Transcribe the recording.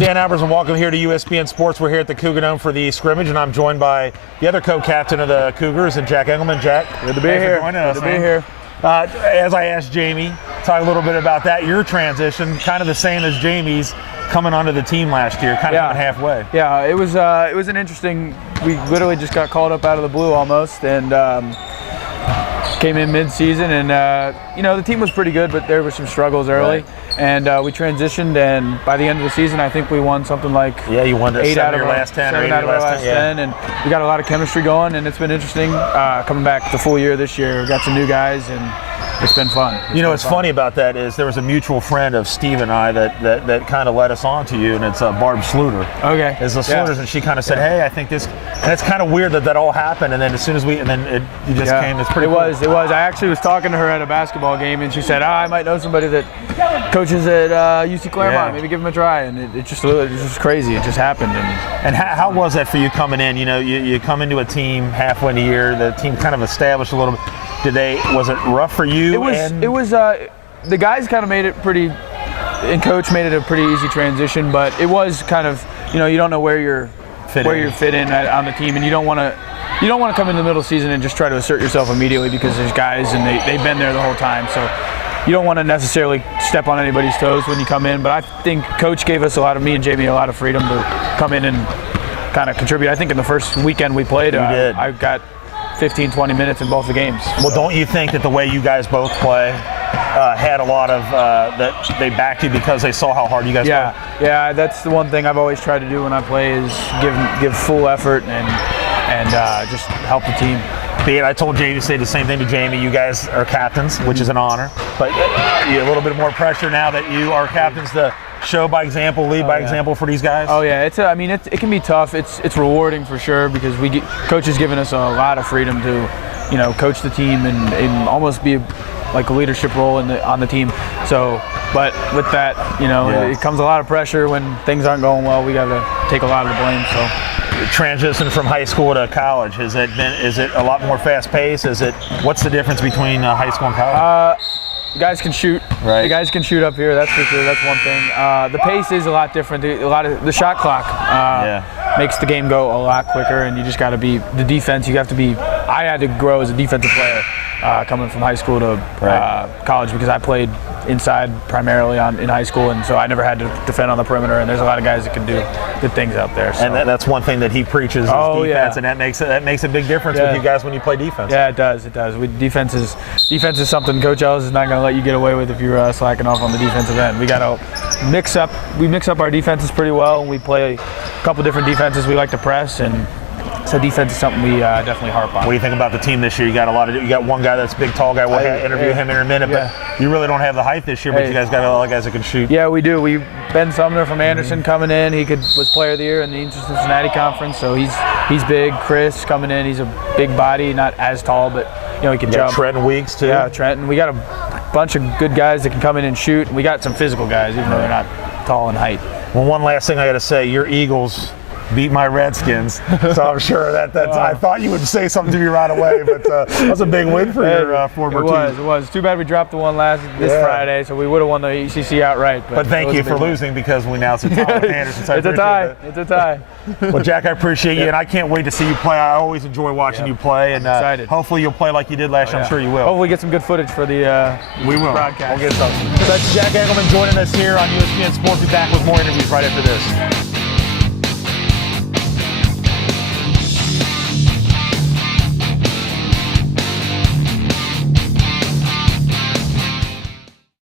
Dan Albers, and welcome here to USBN Sports. We're here at the Cougar Dome for the scrimmage, and I'm joined by the other co-captain of the Cougars, and Jack Engelman. Jack, good to be here. Good to be here. As I asked Jamie, talk a little bit about that. Your transition, kind of the same as Jamie's, coming onto the team last year, kind of coming halfway. Yeah, it was an interesting. We literally just got called up out of the blue almost, and came in mid-season, and the team was pretty good, but there were some struggles early. Right. And we transitioned, and by the end of the season, I think we won something like you won 8 out of your last 10, 7 out of our last 10, and we got a lot of chemistry going, and it's been interesting coming back the full year this year. We got some new guys, and it's been fun. What's funny about that is there was a mutual friend of Steve and I that kind of led us on to you, and it's Barb Sluter. Okay. It's the Sluters, and she kind of said, "Hey, I think this," and it's kind of weird that all happened, and then as soon as you just came. It's pretty. It was. I actually was talking to her at a basketball game, and she said, "I might know somebody that coaches at UC Clermont. Maybe give him a try." And it was just crazy. It just happened. And how was that for you coming in? You come into a team halfway in the year. The team kind of established a little bit. Was it rough for you? It was. The guys kind of made it pretty, and coach made it a pretty easy transition. But it was kind of, you don't know where you're fit in on the team, and you don't want to come in the middle of the season and just try to assert yourself immediately because there's guys and they've been there the whole time. So you don't want to necessarily step on anybody's toes when you come in. But I think coach gave us me and Jamie a lot of freedom to come in and kind of contribute. I think in the first weekend we played, I got 15, 20 minutes in both the games. Well, don't you think that the way you guys both play had a lot of that they backed you because they saw how hard you guys play? Yeah, that's the one thing I've always tried to do when I play is give full effort and just help the team. I told Jamie to say the same thing to Jamie. You guys are captains, which is an honor, but a little bit more pressure now that you are captains to show by example, lead by example for these guys. Oh yeah, it can be tough. It's rewarding for sure because coach has given us a lot of freedom to, coach the team and almost be like a leadership role on the team. So, but with that, it comes a lot of pressure when things aren't going well. We got to take a lot of the blame. So. Transition from high school to college, is it a lot more fast paced? What's the difference between high school and college? Guys can shoot. Right. The guys can shoot up here. That's for sure. That's one thing. The pace is a lot different. The shot clock makes the game go a lot quicker, and you just got to be the defense. You have to be. I had to grow as a defensive player coming from high school to college because I played inside primarily in high school, and so I never had to defend on the perimeter. And there's a lot of guys that can do good things out there. So. And that's one thing that he preaches is defense, and that makes a big difference with you guys when you play defense. Yeah, it does. It does. Defense is something Coach Ellis is not going to let you get away with if you're slacking off on the defensive end. We got to mix up our defenses pretty well, and we play a couple different defenses. We like to press, and so defense is something we definitely harp on. What do you think about the team this year? You got one guy that's a big, tall guy. We'll interview him in a minute, but you really don't have the height this year. But you guys got a lot of guys that can shoot. Yeah, we do. Ben Sumner from Anderson coming in. He was Player of the Year in the Eastern Cincinnati Conference, so he's big. Chris coming in. He's a big body, not as tall, but he can jump. Trenton Weeks too. Yeah, Trenton. We got a bunch of good guys that can come in and shoot. We got some physical guys, even though they're not tall in height. Well, one last thing I got to say: your Eagles beat my Redskins, so I'm sure that's. I thought you would say something to me right away, but that's a big win for your former team. It was. Too bad we dropped the one this Friday, so we would have won the ACC outright. But thank you for losing because we now sit Tom Anderson. So it's a tie. Well, Jack, I appreciate you, and I can't wait to see you play. I always enjoy watching you play, and hopefully you'll play like you did last year. I'm sure you will. Hopefully get some good footage for the broadcast. We'll get some. So that's Jack Engelman joining us here on USBN Sports. We'll be back with more interviews right after this.